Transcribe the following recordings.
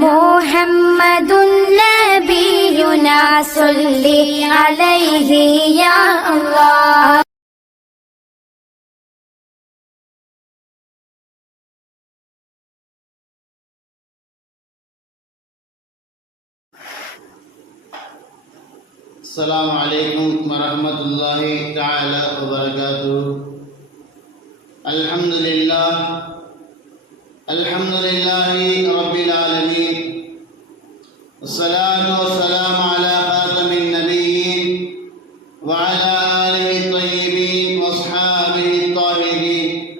محمد نبينا صل عليه يا الله. السلام عليكم ورحمة الله تعالى وبركاته. الحمد لله الحمد لله رب العالمين. والصلاة والسلام على خاتم النبيين وعلى آله الطيبين وأصحابه الطاهرين.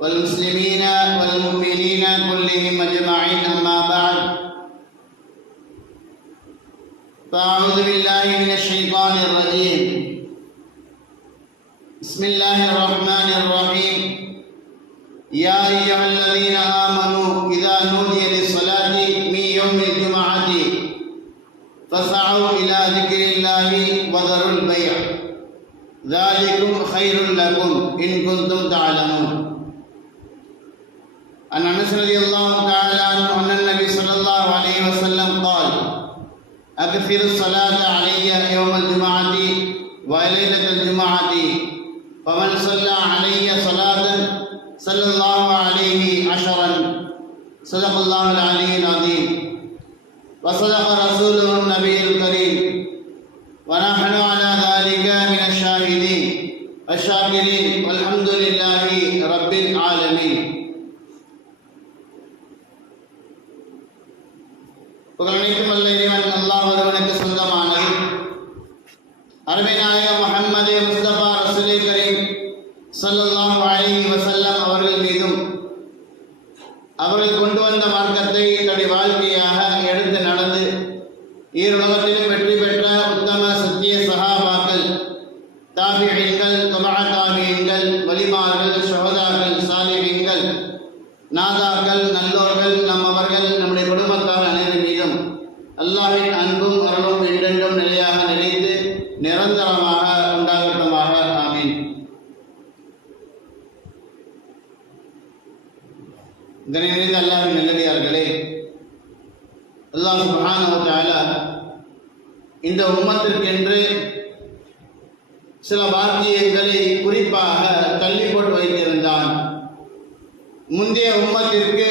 والمسلمين والمؤمنين كلهم أجمعين أما بعد. فأعوذ بالله من الشيطان الرجيم. بسم الله الرحمن الرحيم. يا أيها الذين آمنوا إذا نودي للصلاة من يوم الجمعة فاسعوا إلى ذكر الله وذروا البيع. ذلكم خير لكم إن كنتم تعلمون. عن أنس رضي الله تعالى عنه أن النبي صلى الله عليه وسلم قال أكثر الصلاة علي يوم الجمعة وليلة الجمعة فمن صلى علي صلاة صلى الله عليه عشرا. صدق الله العلي العظيم. وصدق رسوله النبي الكريم. ونحن على ذلك من الشاهدين. الشاكرين. தாபியங்கள் துமா தாபியங்கள் வலிமார்கள் சகோதார்கள் சாலிஹீன்கள் நாதாக்கள் நல்லோர்கள் நம்மவர்கள் நம்முடைய குடும்பத்தார் அனைவரும் மீதும் அல்லாவின் அன்பும் அருளும் என்றென்றும் நிலையாக நிலைத்து நிரந்தரமாக உண்டாகட்டமாக ஆமீன். இதனை நினைந்த அல்லாவின் நல்லடியார்களே அல்லாஹ் சுப்ஹானஹு இந்த உம்மத்திற்கென்று சில பாக்கியங்களை குறிப்பாக தள்ளி போட்டு வைத்திருந்தான். முந்தைய உம்மத்திற்கு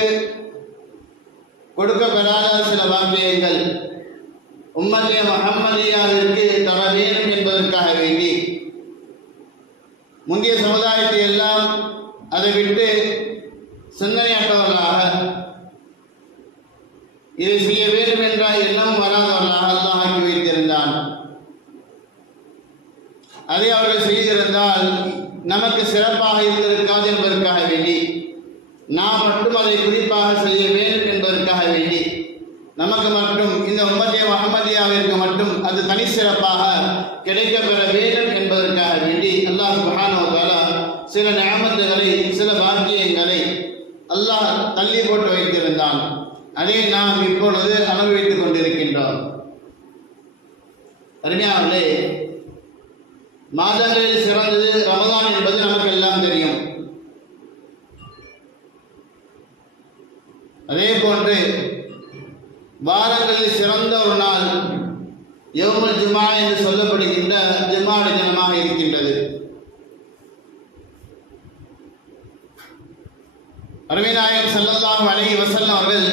கொடுக்கப்பெறாத சில வாக்கியங்கள். உம்மத்திய மஹம்மதியாவிற்கு தர வேண்டும் என்பதற்காக வேண்டி. முந்தைய சமுதாயத்தை எல்லாம் அதை விட்டு சிந்தனையற்றவர்களாக இதை செய்ய வேண்டும் என்றால் எண்ணம் வராதவர்களாக அல்லாஹ் ஆக்கி வைத்திருந்தான் அதை அவர்கள் செய்திருந்தால் நமக்கு சிறப்பாக இருந்திருக்காது என்பதற்காக வேண்டி நாம் மட்டும் அதை குறிப்பாக செய்ய வேண்டும் என்பதற்காக வேண்டி நமக்கு மட்டும் இந்த உம்மத்திய அகமதியாவிற்கு மட்டும் அது தனி சிறப்பாக கிடைக்கப்பெற வேண்டும் என்பதற்காக வேண்டி அல்லாஹ் சுஹானுவதால சில நியமத்துகளை சில பாக்கியங்களை அல்லாஹ் தள்ளி போட்டு வைத்திருந்தான். அதை நாம் இப்பொழுது அனுபவித்துக் கொண்டிருக்கின்றோம். அருமையாவிலே மாதங்களில் சிறந்தது ரமதான் என்பது நமக்கு எல்லாம் தெரியும். அதே போன்று வாரங்களில் சிறந்த ஒரு நாள் எவ்வளவு ஜுமா என்று சொல்லப்படுகின்ற ஜுமாடி தினமாக இருக்கின்றது. அருமைநாயகம் ஸல்லல்லாஹு அழகி வஸல்லம் அவர்கள்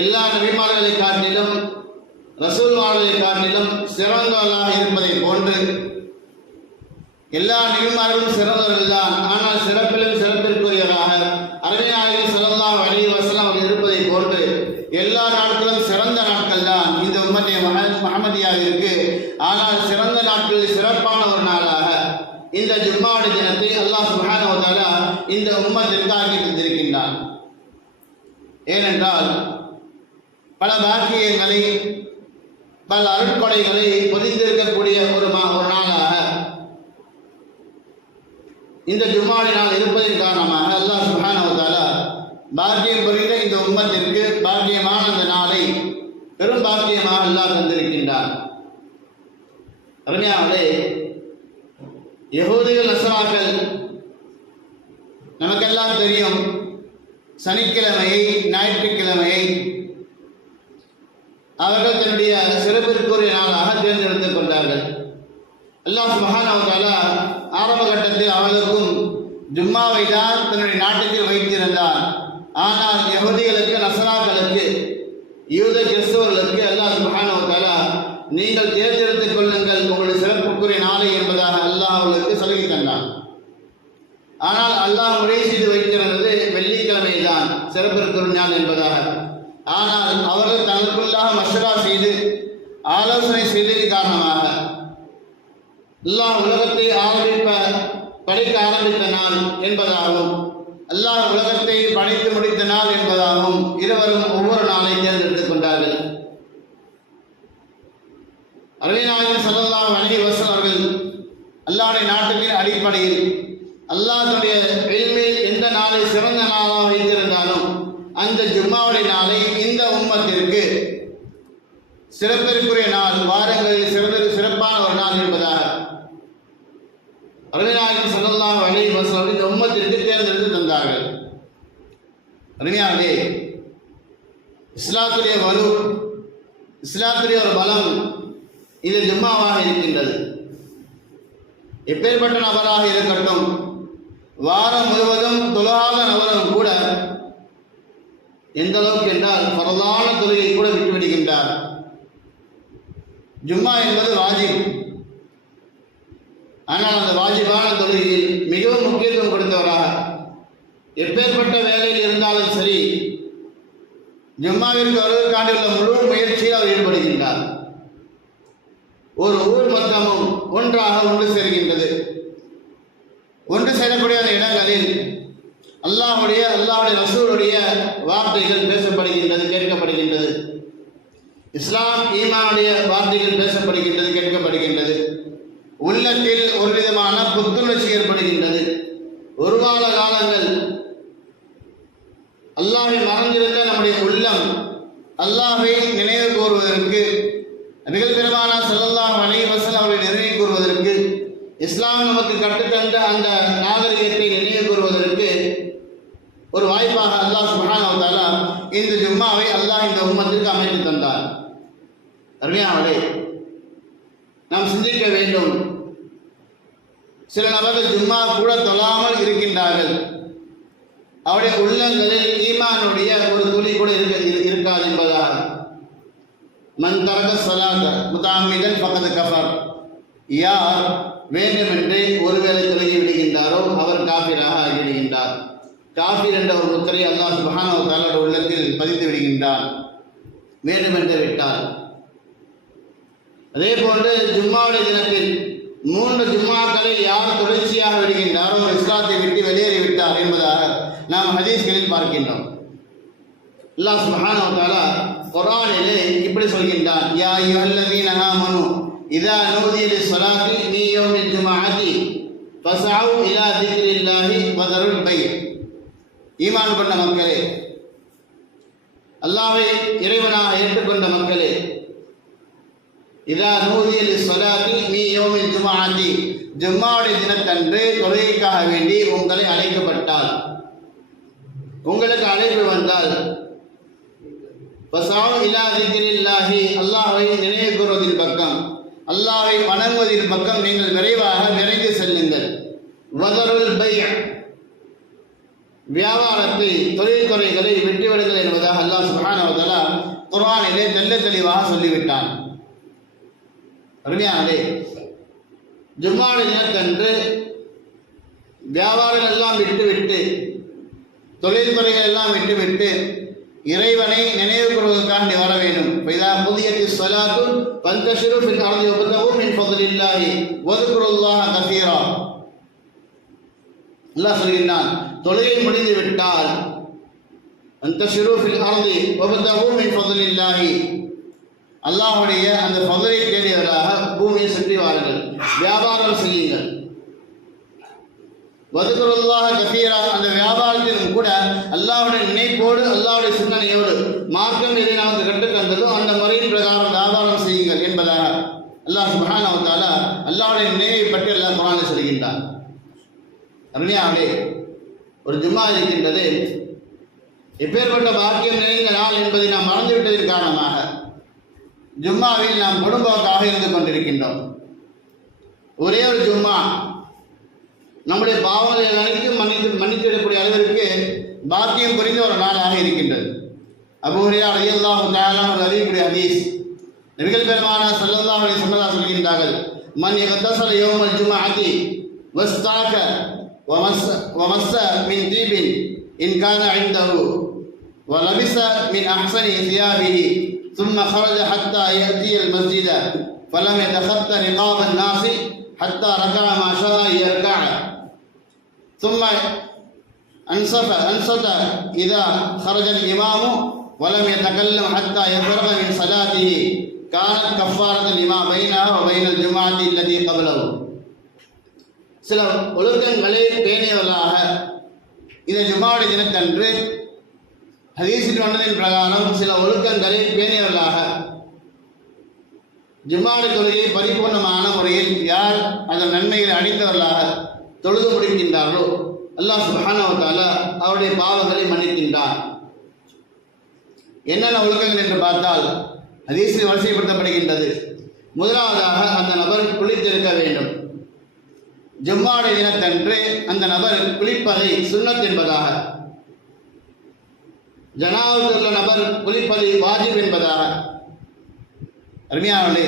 எல்லா நபிமார்களை காட்டிலும் ரசூல்மார்களை காட்டிலும் சிறந்தவர்களாக இருப்பதை போன்று எல்லா நபிமார்களும் சிறந்தவர்கள் தான் ஆனால் சிறப்பிலும் சிறப்பிற்குரியவராக அருமைநாயகம் சிறந்தா வழி வசனம் அவர்கள் இருப்பதை போன்று எல்லா நாட்களும் சிறந்த நாட்கள் தான் இந்த உம்மத்திய மஹமதியாவிற்கு ஆனால் சிறந்த நாட்களில் சிறப்பான ஒரு நாளாக இந்த ஜும்மாவுடைய தினத்தை அல்லாஹ் சுப்ஹானஹு இந்த உம்மத்திற்கு ஆக்கி ஏனென்றால் பல பாக்கியங்களை பல அருட்கொடைகளை பொதிந்திருக்கக்கூடிய ஒரு மா ஒரு நாளாக இந்த ஜும்மாடி நாள் இருப்பதன் காரணமாக அல்லாஹ் சுப்ஹானஹு பாக்கியம் புரிந்த இந்த உம்மத்திற்கு பாக்கியமான அந்த நாளை பெரும் பாக்கியமாக அல்லாஹ் தந்திருக்கின்றார் அருமையாவளே யகூதிகள் நசராக்கள் நமக்கெல்லாம் தெரியும் சனிக்கிழமையை ஞாயிற்றுக்கிழமையை அவர்கள் தன்னுடைய நாளாக தேர்ந்தெடுத்துக் கொண்டார்கள். அல்லாஹ் சுப்ஹானஹு ஆரம்ப கட்டத்தில் அவர்களுக்கும் ஜும்மாவை தான் தன்னுடைய நாட்டுக்கு வைத்திருந்தார் ஆனால் யகுதிகளுக்கு நசராக்களுக்கு யூத கிறிஸ்தவர்களுக்கு அல்லாஹ் சுப்ஹானஹு நீங்கள் தேர்ந்தெடுத்துக் கொள்ளுங்கள். உங்களுடைய சிறப்புக்குரிய நாளை என்பதாக அல்லாஹ் அவர்களுக்கு சலுகை தந்தான். ஆனால் அல்லாஹ் முறை செய்து வைத்திருந்தது வெள்ளிக்கிழமை தான் சிறப்பிற்குரிய நாள் என்பதாக. ஆனால் அவர்கள் தனக்குள்ளாக மஷரா செய்து ஆலோசனை செய்ததின் காரணமாக அல்லாஹ் உலகத்தை ஆரம்பிப்ப படைக்க ஆரம்பித்த நாள் என்பதாகவும் அல்லாஹ் உலகத்தை படைத்து முடித்த நாள் என்பதாகவும் இருவரும் ஒவ்வொரு நாளை தேர்ந்தெடுத்துக் கொண்டார்கள். அருமைநாயகன் ஸல்லல்லாஹு அணி வஸல்லம் அவர்கள் அல்லாடைய நாட்டுகளின் அடிப்படையில் அல்லாஹனுடைய தன்னுடைய எந்த நாளை சிறந்த நாளாக வைத்திருந்தாலும் அந்த ஜும்மாவுடைய நாளை இந்த உம்மத்திற்கு சிறப்பிற்குரிய நாள் வாரங்களில் சிறந்த சிறப்பான ஒரு நாள் என்பதாக அருமைநாயகன் சொல்லலாம் அலைஹி வஸல்லம் இந்த உம்மத்திற்கு தேர்ந்தெடுத்து தந்தார்கள். அருமையானே இஸ்லாத்துடைய வலு இஸ்லாத்துடைய ஒரு பலம் இது ஜும்மாவாக இருக்கின்றது. எப்பேற்பட்ட நபராக இருக்கட்டும் வாரம் முழுவதும் தொழாத நபரும் கூட எந்த அளவுக்கு என்றால் பரதான தொழுகை கூட விட்டுவிடுகின்றார். ஜும்மா என்பது வாஜிப். ஆனால் அந்த வாஜிபான தொழுகையில் மிகவும் முக்கியத்துவம் கொடுத்தவராக எப்பேற்பட்ட வேலையில் இருந்தாலும் சரி ஜும்மாவிற்கு வருவதற்காண்டி உள்ள முழு முயற்சியில் அவர் ஈடுபடுகின்றார். ஒரு ஊர் மொத்தமும் ஒன்றாக ஒன்று சேர்கின்றது. ஒன்று சேரக்கூடிய அந்த இடங்களில் அல்லாஹுடைய அல்லாஹுடைய ரசூருடைய வார்த்தைகள் பேசப்படுகின்றது கேட்கப்படுகின்றது. இஸ்லாம் ஈமானுடைய வார்த்தைகள் பேசப்படுகின்றது கேட்கப்படுகின்றது. உள்ளத்தில் ஒரு விதமான புத்துணர்ச்சி ஏற்படுகின்றது. ஒரு வார காலங்கள் அல்லாஹை மறந்திருந்த நம்முடைய உள்ளம் அல்லாஹை நினைவு கூறுவதற்கு நிகழ்பெருமான பெருமானா ஸல்லல்லாஹு அலைஹி அவரை அவர்களை நினைவு கூறுவதற்கு இஸ்லாம் நமக்கு கற்றுத்தந்த அந்த நாகரிகத்தை நினைவு கூறுவதற்கு ஒரு வாய்ப்பாக அல்லாஹ் சுப்ஹானஹு இந்த ஜும்மாவை அல்லாஹ் இந்த உம்மத்திற்கு அமைத்து தந்தார். அருமையானவரே நாம் சிந்திக்க வேண்டும். சில நபர்கள் ஜும்மா கூட தொழாமல் இருக்கின்றார்கள். அவருடைய உள்ளங்களில் ஈமானுடைய ஒரு துளி கூட இருக்க இரு- இருக்காது என்பதால். மன் தரக சலாத முதாமிதன் பக்கத்து கஃபர். யார் வேண்டுமென்றே ஒருவேளை தொழுகி விடுகின்றாரோ அவர் காபிராக ஆகிவிடுகின்றார். காபீர் என்ற ஒரு முத்திரை அல்லாஹ் சுபஹான ஒரு உள்ளத்தில் பதித்து விடுகின்றார் வேண்டுமென்று விட்டார் அதே போன்று ஜும்மாவுடைய தினத்தில் மூன்று ஜும்மாக்களை யார் தொடர்ச்சியாக விடுகின்றாரோ இஸ்லாத்தை விட்டு வெளியேறி விட்டார் என்பதாக நாம் ஹதீஸ்களில் பார்க்கின்றோம். அல்லாஹ் சுப்ஹானஹு குரானிலே இப்படி சொல்கின்றான் யா அய்யுஹல்லதீன ஆமனு இதா நூதிய லிஸ்ஸலாத்தி மீ யௌமில் ஜும்ஆத்தி ஃபஸ்அவு இலா திக்ரில்லாஹி வதருல் பை ஈமான் கொண்ட மக்களே அல்லாஹ்வை இறைவனாக ஏற்றுக்கொண்ட மக்களே இதா நூதிய சொலாத்தி நீ யோமி ஜுமாதி ஜும்மாவுடைய தினத்தன்று தொழுகைக்காக வேண்டி உங்களை அழைக்கப்பட்டால் உங்களுக்கு அழைப்பு வந்தால். வசாவு இலா திக்ரில்லாஹி அல்லாஹை நினைவு கூறுவதின் பக்கம். அல்லாஹை வணங்குவதின் பக்கம் நீங்கள் விரைவாக விரைந்து செல்லுங்கள். வதருள் பை வியாபாரத்தை தொழில்துறைகளை விட்டுவிடுங்கள் என்பதாக அல்லாஹ் சுப்ஹானஹு குரானிலே தெல்ல தெளிவாக சொல்லிவிட்டான். அருமையானதே ஜும்மாவுடைய தினத்தன்று வியாபாரம் எல்லாம் விட்டுவிட்டு தொழில்துறைகள் எல்லாம் விட்டுவிட்டு இறைவனை நினைவு கூறுவதற்காக வர வேண்டும். இதா புதிய சொலாத்து பந்தஷிரு பின் அறதி உபதவும் மின் ஃபضலில்லாஹி வதுகுருல்லாஹ கசீரா அல்லாஹ் சொல்கின்றான் தொழுகை முடிந்து விட்டால் அந்த ஷிரூஃபில் அர்தி வபத்தகும் மின் ஃபضலில்லாஹி அல்லாஹுடைய அந்த பகுதியை தேடியவராக பூமியை சுற்றி வாருங்கள். வியாபாரம் செய்யுங்கள். வதுகுருல்லாஹ கபீரா அந்த வியாபாரத்திலும் கூட அல்லாவுடைய நினைப்போடு அல்லாவுடைய சிந்தனையோடு மார்க்கம் எதை நமக்கு கற்றுத் தந்ததோ அந்த முறையின் பிரகாரம் வியாபாரம் செய்யுங்கள் என்பதாக அல்லாஹ் சுப்ஹானஹு அவத்தால அல்லாவுடைய நினைவை பற்றி அல்லாஹ் குர்ஆனில் சொல்கின்றார் அருமையாவே ஒரு ஜும்மா இருக்கின்றது. எப்பேற்பட்ட பாக்கியம் நிறைந்த நாள் என்பதை நாம் மறந்துவிட்டதன் காரணமாக ஜும்மாவில் நாம் குடும்பமாக இருந்து கொண்டிருக்கின்றோம். ஒரே ஒரு ஜும்மா. நம்முடைய பாவங்களை அனைத்து மன்னித்து மன்னித்து விடக்கூடிய அளவிற்கு பாக்கியம் புரிந்த ஒரு நாளாக இருக்கின்றது. அபூரியா அலியல்லாஹ் தாயாலாம் ஒரு அறியக்கூடிய ஹதீஸ். நபிகள் பெருமான சல்லல்லா அலி சல்லா சொல்கின்றார்கள் மன் எகத்தசல் யோமல் ஜுமா ஆதி வஸ்தாக்க வமஸ் வமஸ்ஸ மின் தீபின் இன்கான அழிந்தவு வலபிச மின் அஹ்சனி சியாபிஹி. ثم خرج حتى يأتي المسجد فلم يتخطى رقاب الناس حتى ركع ما شاء يركع ثم أنصف أنصت إذا خرج الإمام ولم يتكلم حتى يفرغ من صلاته كانت كفارة لما بينها وبين الجمعة التي قبله சில ஒழுக்கங்களை பேணியவர்களாக இந்த ஜுமாவுடைய தினத்தன்று ஹதீஸில் வந்ததின் பிரகாரம் சில ஒழுக்கங்களை பேணியவர்களாக. ஜிம்மாடு தொழுகையை பரிபூர்ணமான முறையில் யார் அதன் நன்மைகளை அடைந்தவர்களாக தொழுது முடிக்கின்றார்களோ அல்லாஹ் சுபஹானவத்தால அவருடைய பாவங்களை மன்னிக்கின்றார் என்னென்ன ஒழுக்கங்கள் என்று பார்த்தால் ஹதீஸில் வரிசைப்படுத்தப்படுகின்றது. முதலாவதாக அந்த நபர் குளித்திருக்க வேண்டும். ஜிம்மாடு தினத்தன்று அந்த நபர் குளிப்பதை சுண்ணத் என்பதாக ஜனாவுக்கு உள்ள நபர் குளிப்பது வாஜிப் என்பதாக. அருமையானே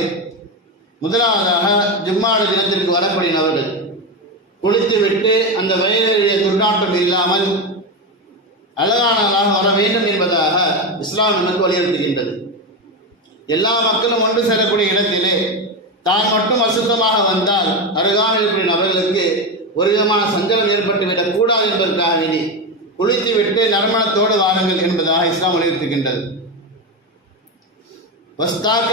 முதலாவதாக ஜும்மாட தினத்திற்கு வரக்கூடிய நபர்கள் குளித்துவிட்டு அந்த வயதுடைய துர்நாற்றம் இல்லாமல் அழகானவர்களாக வர வேண்டும் என்பதாக இஸ்லாம் நமக்கு வலியுறுத்துகின்றது. எல்லா மக்களும் ஒன்று சேரக்கூடிய இடத்திலே தான் மட்டும் அசுத்தமாக வந்தால் அருகாமல் இருக்கிற நபர்களுக்கு ஒரு விதமான சங்கலம் ஏற்பட்டுவிடக் கூடாது என்பதற்காக வேண்டி குளித்து விட்டு நறுமணத்தோடு வாருங்கள் என்பதாக இஸ்லாம் வலியுறுத்துகின்றது. வஸ்தாக்க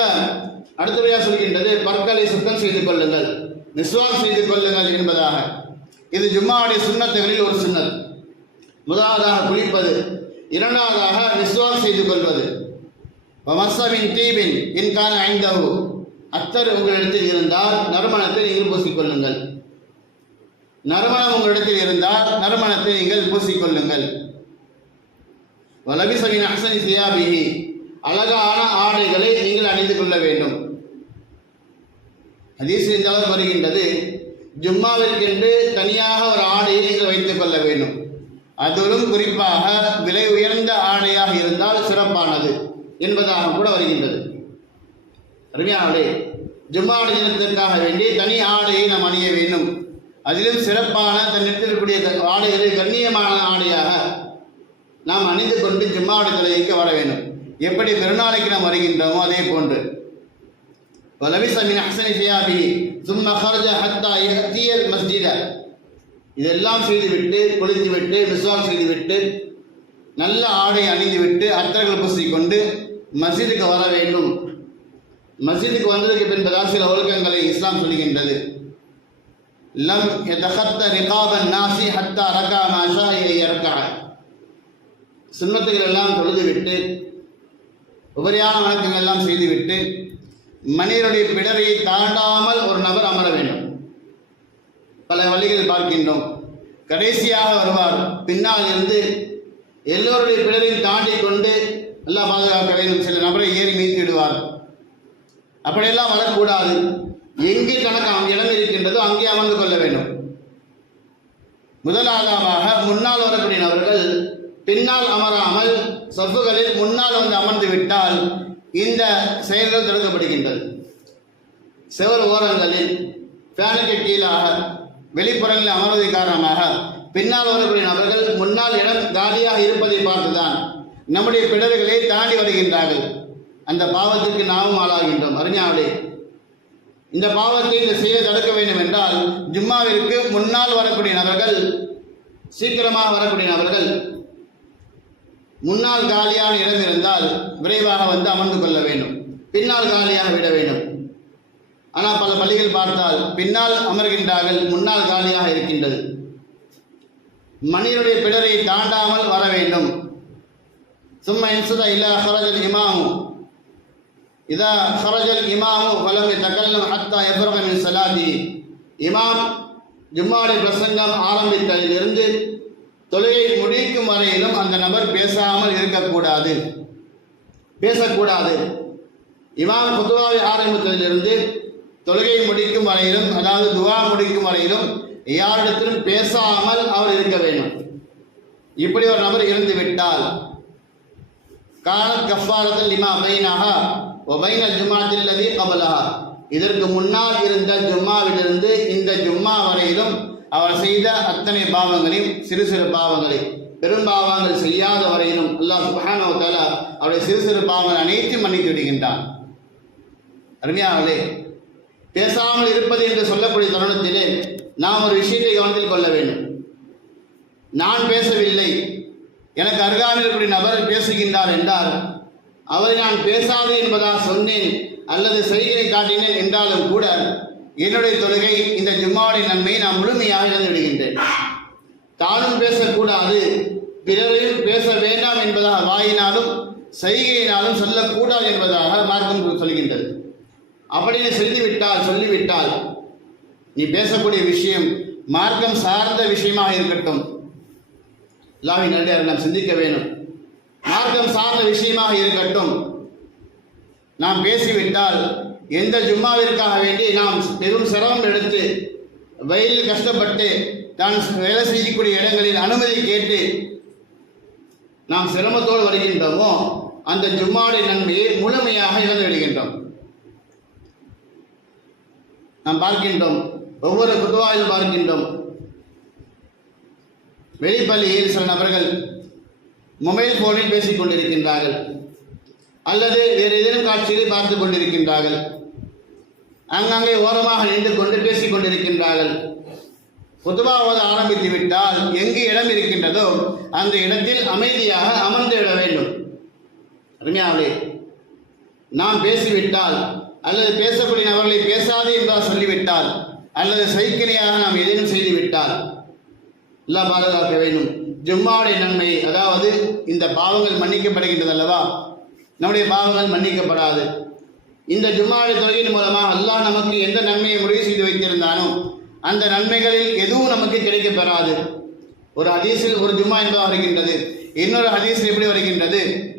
அடுத்தபடியாக சொல்கின்றது பற்களை சுத்தம் செய்து கொள்ளுங்கள் நிஸ்வாக் செய்து கொள்ளுங்கள் என்பதாக. இது ஜும்மாவுடைய சுண்ணத்துகளில் ஒரு சுண்ணத். முதலாவதாக குளிப்பது இரண்டாவதாக நிஸ்வாக் செய்து கொள்வது. மசமின் தீபின் இன்கான ஐந்தவு அத்தர் உங்களிடத்தில் இருந்தால் நறுமணத்தை நீங்கள் பூசிக்கொள்ளுங்கள் நறுமணம் உங்களிடத்தில் இருந்தால் நறுமணத்தை நீங்கள் பூசிக்கொள்ளுங்கள். வலபிசவின் அசனி சியாபிஹி. அழகான ஆடைகளை நீங்கள் அணிந்து கொள்ள வேண்டும். ஹதீஸ் வருகின்றது. ஜும்மாவிற்கென்று தனியாக ஒரு ஆடையை நீங்கள் வைத்துக் கொள்ள வேண்டும். அதிலும் குறிப்பாக விலை உயர்ந்த ஆடையாக இருந்தால் சிறப்பானது என்பதாக கூட வருகின்றது. அருமையானே ஜும்மாவுடைய தினத்திற்காக வேண்டி தனி ஆடையை நாம் அணிய வேண்டும். அதிலும் சிறப்பான தன்னிடத்தில் இருக்கக்கூடிய ஆடைகளை கண்ணியமான ஆடையாக நாம் அணிந்து கொண்டு ஜும்மாவுடைய தொலைக்கு வர வேண்டும் எப்படி பெருநாளைக்கு நாம் வருகின்றோமோ அதே போன்று ولبس من أحسن ثيابه ثم خرج حتى يأتي المسجد இதெல்லாம் செய்துவிட்டு குளித்துவிட்டு மிஸ்வாக் செய்துவிட்டு நல்ல ஆடை அணிந்துவிட்டு அத்தர்கள் பூசிக்கொண்டு மஸ்ஜிதுக்கு வர வேண்டும் மஸ்ஜிதுக்கு வந்ததுக்கு பின்புதான் சில ஒழுக்கங்களை இஸ்லாம் சொல்கின்றது லம் எதகத்த ரிகாபன் நாசி ஹத்தா ரகா மாஷா இறக்கா சுண்ணத்துகள் எல்லாம் தொழுதுவிட்டு உபரியான வணக்கங்கள் எல்லாம் செய்துவிட்டு மனிதனுடைய பிடரையை தாண்டாமல் ஒரு நபர் அமர வேண்டும். பல வழிகள் பார்க்கின்றோம். கடைசியாக வருவார். பின்னால் இருந்து எல்லோருடைய பிடரையும் தாண்டி கொண்டு நல்லா பாதுகாக்க வேண்டும். சில நபரை ஏறி மீட்டு விடுவார் அப்படியெல்லாம் வரக்கூடாது. எங்கே கணக்கு இடம் இருக்கின்றதோ அங்கே அமர்ந்து கொள்ள வேண்டும். முதலாவதாக முன்னால் வரக்கூடிய நபர்கள் பின்னால் அமராமல் சொப்புகளில் முன்னால் வந்து அமர்ந்து விட்டால் இந்த செயல்கள் தடுக்கப்படுகின்றது செவர் ஓரங்களில் ஃபேனுக்கு கீழாக வெளிப்புறங்களில் அமர்வதை காரணமாக பின்னால் வரக்கூடிய நபர்கள் முன்னால் இடம் காலியாக இருப்பதை பார்த்துதான் நம்முடைய பிடர்களை தாண்டி வருகின்றார்கள். அந்த பாவத்திற்கு நாமும் ஆளாகின்றோம். அறிஞாவளே இந்த பாவத்தை இந்த செய்ய தடுக்க வேண்டும் என்றால் ஜும்மாவிற்கு முன்னால் வரக்கூடிய நபர்கள் சீக்கிரமாக வரக்கூடிய நபர்கள் முன்னால் காலியான இடம் இருந்தால் விரைவாக வந்து அமர்ந்து கொள்ள வேண்டும். பின்னால் காலியாக விட வேண்டும். ஆனால் பல பள்ளிகள் பார்த்தால் பின்னால் அமர்கின்றார்கள் முன்னால் காலியாக இருக்கின்றது. மனிதனுடைய பிடரை தாண்டாமல் வர வேண்டும். சும்மா இன்சுதா இல்லா ஹரஜல் இமாமும் இதா ஹரஜல் இமாமு வலம் தகல்லம் ஹத்தா எப்ரஹமின் சலாதி இமாம் ஜும்மாடி பிரசங்கம் ஆரம்பித்ததிலிருந்து தொழுகை முடிக்கும் வரையிலும் அந்த நபர் பேசாமல் இருக்கக்கூடாது. பேசக்கூடாது. இமாம் குத்துவாவை ஆரம்பித்ததிலிருந்து தொழுகை முடிக்கும் வரையிலும் அதாவது துவா முடிக்கும் வரையிலும் யாரிடத்திலும் பேசாமல் அவர் இருக்க வேண்டும். இப்படி ஒரு நபர் இருந்து விட்டால் காலத் கஃபாரத்தில் இமா பைனஹா ஒபைன ஜுமாத்தில்லதி கபலா இதற்கு முன்னால் இருந்த ஜும்மாவிலிருந்து இந்த ஜும்மா வரையிலும் அவர் செய்த அத்தனை பாவங்களையும் சிறு சிறு பாவங்களை பெரும் பாவங்கள் செய்யாத வரையிலும் அல்லாஹ் சுஹானோ வ அவருடைய சிறு சிறு பாவங்கள் அனைத்தையும் மன்னித்து விடுகின்றான். அருமையானே பேசாமல் இருப்பது என்று சொல்லக்கூடிய தருணத்திலே நாம் ஒரு விஷயத்தை கவனத்தில் கொள்ள வேண்டும். நான் பேசவில்லை. எனக்கு அருகாமையில் இருக்கக்கூடிய நபர் பேசுகின்றார் என்றால் அவரை நான் பேசாது என்பதாக சொன்னேன் அல்லது செய்தியை காட்டினேன் என்றாலும் கூட என்னுடைய தொழுகை இந்த ஜும்மாவுடைய நன்மையை நான் முழுமையாக இழந்து விடுகின்றேன் தானும் பேசக்கூடாது பிறரையும் பேச வேண்டாம் என்பதாக வாயினாலும் செய்கையினாலும் சொல்லக்கூடாது என்பதாக மார்க்கம் சொல்கின்றது. அப்படின்னு சொல்லிவிட்டால் சொல்லிவிட்டால் நீ பேசக்கூடிய விஷயம் மார்க்கம் சார்ந்த விஷயமாக இருக்கட்டும். லாவி நடிகர் நாம் சிந்திக்க வேணும் மார்க்கம் சார்ந்த விஷயமாக இருக்கட்டும். நாம் பேசிவிட்டால் எந்த ஜும்மாவிற்காக வேண்டி நாம் பெரும் சிரமம் எடுத்து வெயிலில் கஷ்டப்பட்டு தான் வேலை செய்யக்கூடிய இடங்களில் அனுமதி கேட்டு நாம் சிரமத்தோடு வருகின்றோமோ அந்த ஜும்மாவுடைய நன்மையை முழுமையாக இழந்து விடுகின்றோம். நாம் பார்க்கின்றோம் ஒவ்வொரு குதுவாயிலும் பார்க்கின்றோம். வெளிப்பள்ளியில் சில நபர்கள் மொபைல் போனில் பேசிக் கொண்டிருக்கின்றார்கள் அல்லது வேறு ஏதேனும் காட்சிகளை பார்த்து கொண்டிருக்கின்றார்கள் அங்கங்கே ஓரமாக நின்று கொண்டு பேசிக் கொண்டிருக்கின்றார்கள் குதுபாவோத ஆரம்பித்து விட்டால் எங்கு இடம் இருக்கின்றதோ அந்த இடத்தில் அமைதியாக அமர்ந்து விட வேண்டும். அருமையாவளே நாம் பேசிவிட்டால் அல்லது பேசக்கூடிய நபர்களை பேசாதே என்றால் சொல்லிவிட்டால் அல்லது சைக்கிளையாக நாம் ஏதேனும் செய்துவிட்டால் எல்லாம் பாதுகாக்க வேண்டும் ஜும்மாவுடைய நன்மை அதாவது இந்த பாவங்கள் மன்னிக்கப்படுகின்றது அல்லவா நம்முடைய பாவங்கள் மன்னிக்கப்படாது. இந்த ஜும்மாவுடைய தொழுகையின் மூலமாக அல்லாஹ் நமக்கு எந்த நன்மையை முடிவு செய்து வைத்திருந்தானோ அந்த நன்மைகளில் எதுவும் நமக்கு கிடைக்கப் பெறாது ஒரு ஹதீஸில் ஒரு ஜும்மா என்பதாக வருகின்றது. இன்னொரு ஹதீஸில் எப்படி வருகின்றது?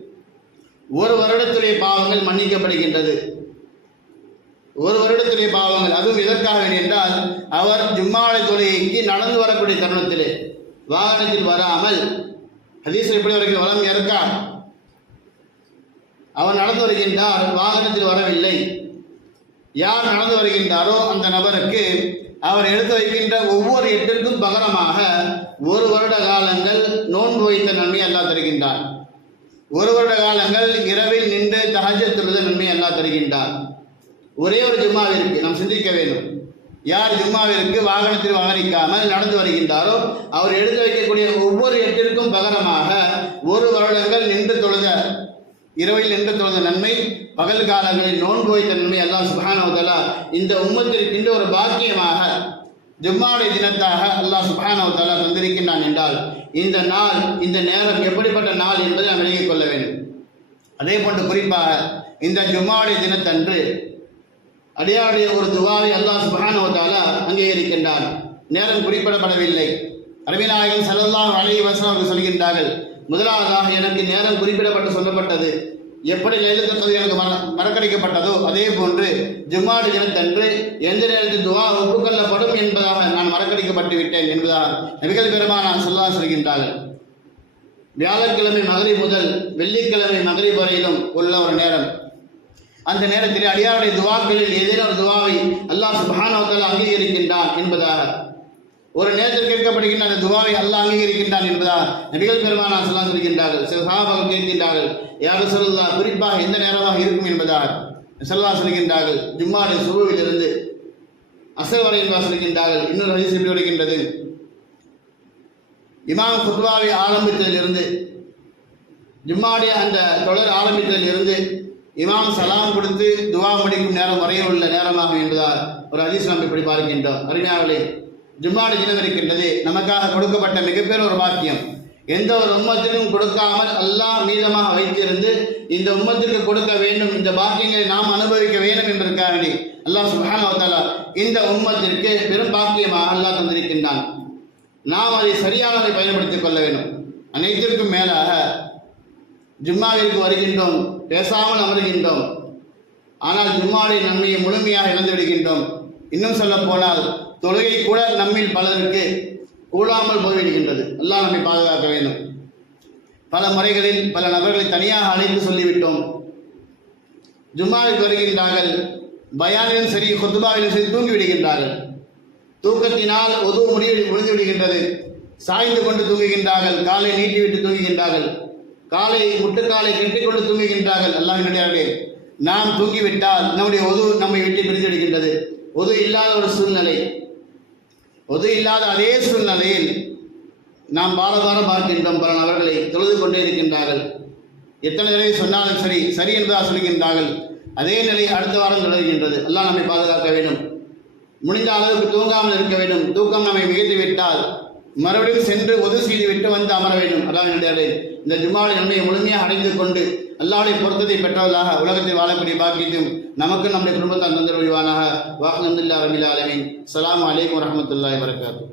ஒரு வருடத்துடைய பாவங்கள் மன்னிக்கப்படுகின்றது. ஒரு வருடத்துடைய பாவங்கள் அதுவும் எதற்காக என்றால் அவர் ஜும்மாவுடைய தொழுகைக்கு நடந்து வரக்கூடிய தருணத்திலே வாகனத்தில் வராமல். ஹதீஸில் எப்படி வருகிற வளம் இருக்கா அவர் நடந்து வருகின்றார் வாகனத்தில் வரவில்லை. யார் நடந்து வருகின்றாரோ அந்த நபருக்கு அவர் எடுத்து வைக்கின்ற ஒவ்வொரு எட்டிற்கும் பகரமாக ஒரு வருட காலங்கள் நோன்பு வைத்த நன்மை அல்லா தருகின்றார் ஒரு வருட காலங்கள் இரவில் நின்று தகஜத்துள்ள நன்மை அல்லா தருகின்றார் ஒரே ஒரு ஜும்மாவிற்கு நாம் சிந்திக்க வேண்டும். யார் ஜும்மாவிற்கு வாகனத்தில் வாகனிக்காமல் நடந்து வருகின்றாரோ அவர் எடுத்து வைக்கக்கூடிய ஒவ்வொரு எட்டிற்கும் பகரமாக ஒரு வருடங்கள் நின்று தொழுத இரவில் நின்று தொழுத நன்மை பகல் காலங்களில் நோன்பு வைத்த நன்மை அல்லாஹ் சுபானவதலா வ இந்த உம்மத்திற்கின்ற ஒரு பாக்கியமாக ஜும்மாவுடைய தினத்தாக அல்லாஹ் சுப்ஹானஹு தந்திருக்கின்றான் என்றால் இந்த நாள் இந்த நேரம் எப்படிப்பட்ட நாள் என்பதை நாம் விளங்கிக் கொள்ள வேண்டும். அதே போன்று குறிப்பாக இந்த ஜும்மாவுடைய தினத்தன்று அடியாருடைய ஒரு துவாவை அல்லாஹ் சுப்ஹானஹு அங்கீகரிக்கின்றார் நேரம் குறிப்பிடப்படவில்லை. அரபிநாயகன் ஸல்லல்லாஹு அலைஹி வஸல்லம் அவர்கள் சொல்கின்றார்கள் முதலாவதாக எனக்கு நேரம் குறிப்பிடப்பட்டு சொல்லப்பட்டது. எப்படி லைலத்துல் கத்ர் எனக்கு மற மறக்கடிக்கப்பட்டதோ அதே போன்று ஜும்மாடு தினத்தன்று எந்த நேரத்தில் துவா ஒப்புக்கொள்ளப்படும் என்பதாக நான் மறக்கடிக்கப்பட்டு விட்டேன் என்பதாக நபிகள் பெருமான சொல்லா சொல்கின்றார்கள். வியாழக்கிழமை மகரி முதல் வெள்ளிக்கிழமை மகரி வரையிலும் உள்ள ஒரு நேரம். அந்த நேரத்தில் அடியாருடைய துவாக்களில் ஏதேனும் ஒரு துவாவை அல்லாஹ் சுப்ஹானஹு அங்கீகரிக்கின்றான் என்பதாக. ஒரு நேரத்தில் கேட்கப்படுகின்ற அந்த துவாவை அல்லாஹ் அங்கீகரிக்கின்றான் என்பதாக நபிகள் பெருமானா சொல்லலாம் சொல்கின்றார்கள் சில சகாபாக்கள் கேட்கின்றார்கள் யாரும் சொல்லா குறிப்பாக எந்த நேரமாக இருக்கும் என்பதாக? செல்லா சொல்கின்றார்கள் ஜும்மாடைய சுபுவிலிருந்து அசல் வரை என்பதாக சொல்கின்றார்கள் இன்னொரு வயசு எப்படி வருகின்றது? இமாம் குத்வாவை ஆரம்பித்ததிலிருந்து ஜும்மாடைய அந்த தொடர் ஆரம்பித்ததில் இருந்து இமாம் சலாம் கொடுத்து துவா முடிக்கும் நேரம் வரையும் உள்ள நேரமாக என்பதால் ஒரு அதிச நாம் இப்படி பார்க்கின்றோம். அருமையாவிலே ஜும்மாடி தினம் இருக்கின்றது. நமக்காக கொடுக்கப்பட்ட மிகப்பெரிய ஒரு பாக்கியம் எந்த ஒரு உம்மத்திலும் கொடுக்காமல் எல்லாம் மீதமாக வைத்திருந்து இந்த உம்மத்திற்கு கொடுக்க வேண்டும். இந்த பாக்கியங்களை நாம் அனுபவிக்க வேண்டும் என்பதற்காக அல்லாஹ் சுப்ஹானஹு இந்த உம்மத்திற்கு பெரும் பாக்கியமாக அல்லாஹ் தந்திருக்கின்றான். நாம் அதை சரியானதை பயன்படுத்திக் கொள்ள வேண்டும். அனைத்திற்கும் மேலாக ஜும்மாவிற்கு வருகின்றோம். பேசாமல் அமர்கின்றோம். ஆனால் ஜும்மாவுடைய நன்மையை முழுமையாக இழந்து விடுகின்றோம் இன்னும் சொல்ல போனால் தொழுகை கூட நம்மில் பலருக்கு கூடாமல் போய்விடுகின்றது. எல்லாம் நம்மை பாதுகாக்க வேண்டும். பல முறைகளில் பல நபர்களை தனியாக அழைத்து சொல்லிவிட்டோம். ஜும்மாவிற்கு வருகின்றார்கள். பயானிலும் சரி கொத்துபாவிலும் சரி தூங்கிவிடுகின்றார்கள். தூக்கத்தினால் உதவு முடிவு முடிந்து விடுகின்றது. சாய்ந்து கொண்டு தூங்குகின்றார்கள். காலை நீட்டிவிட்டு தூங்குகின்றார்கள். காலை முட்டுக்காலை கட்டிக்கொண்டு தூங்குகின்றார்கள். அல்லாஹ் நடிகார்களே நாம் தூங்கிவிட்டால் நம்முடைய ஒது நம்மை விட்டு பிரிந்து ஒது உது இல்லாத ஒரு சூழ்நிலை. ஒது இல்லாத அதே சூழ்நிலையில் நாம் வாரதாரம் பார்க்கின்றோம். பல நபர்களை தொழுது கொண்டே இருக்கின்றார்கள். எத்தனை தடவை சொன்னாலும் சரி சரி என்பதாக சொல்கின்றார்கள். அதே நிலை அடுத்த வாரம் தொடர்கின்றது. எல்லாம் நம்மை பாதுகாக்க வேண்டும். முடிந்த அளவுக்கு தூங்காமல் இருக்க வேண்டும். தூக்கம் நம்மை மிகைத்து விட்டால் மறுபடியும் சென்று ஒது செய்து விட்டு வந்து அமர வேண்டும். அதான் நடிகாரே இந்த ஜும்மாவின் நன்மையை முழுமையாக அடைந்து கொண்டு அல்லாவுடைய பொருத்தத்தை பெற்றவர்களாக உலகத்தில் வாழக்கூடிய பாக்கியத்தையும் நமக்கு நம்முடைய குடும்பத்தால் தந்தர் வழிவானாக வாஹ் நந்தில்லா ரபில் ஆலமின். சலாம் அலைக்கும் வரமத்துல்லாய் வரகாத்து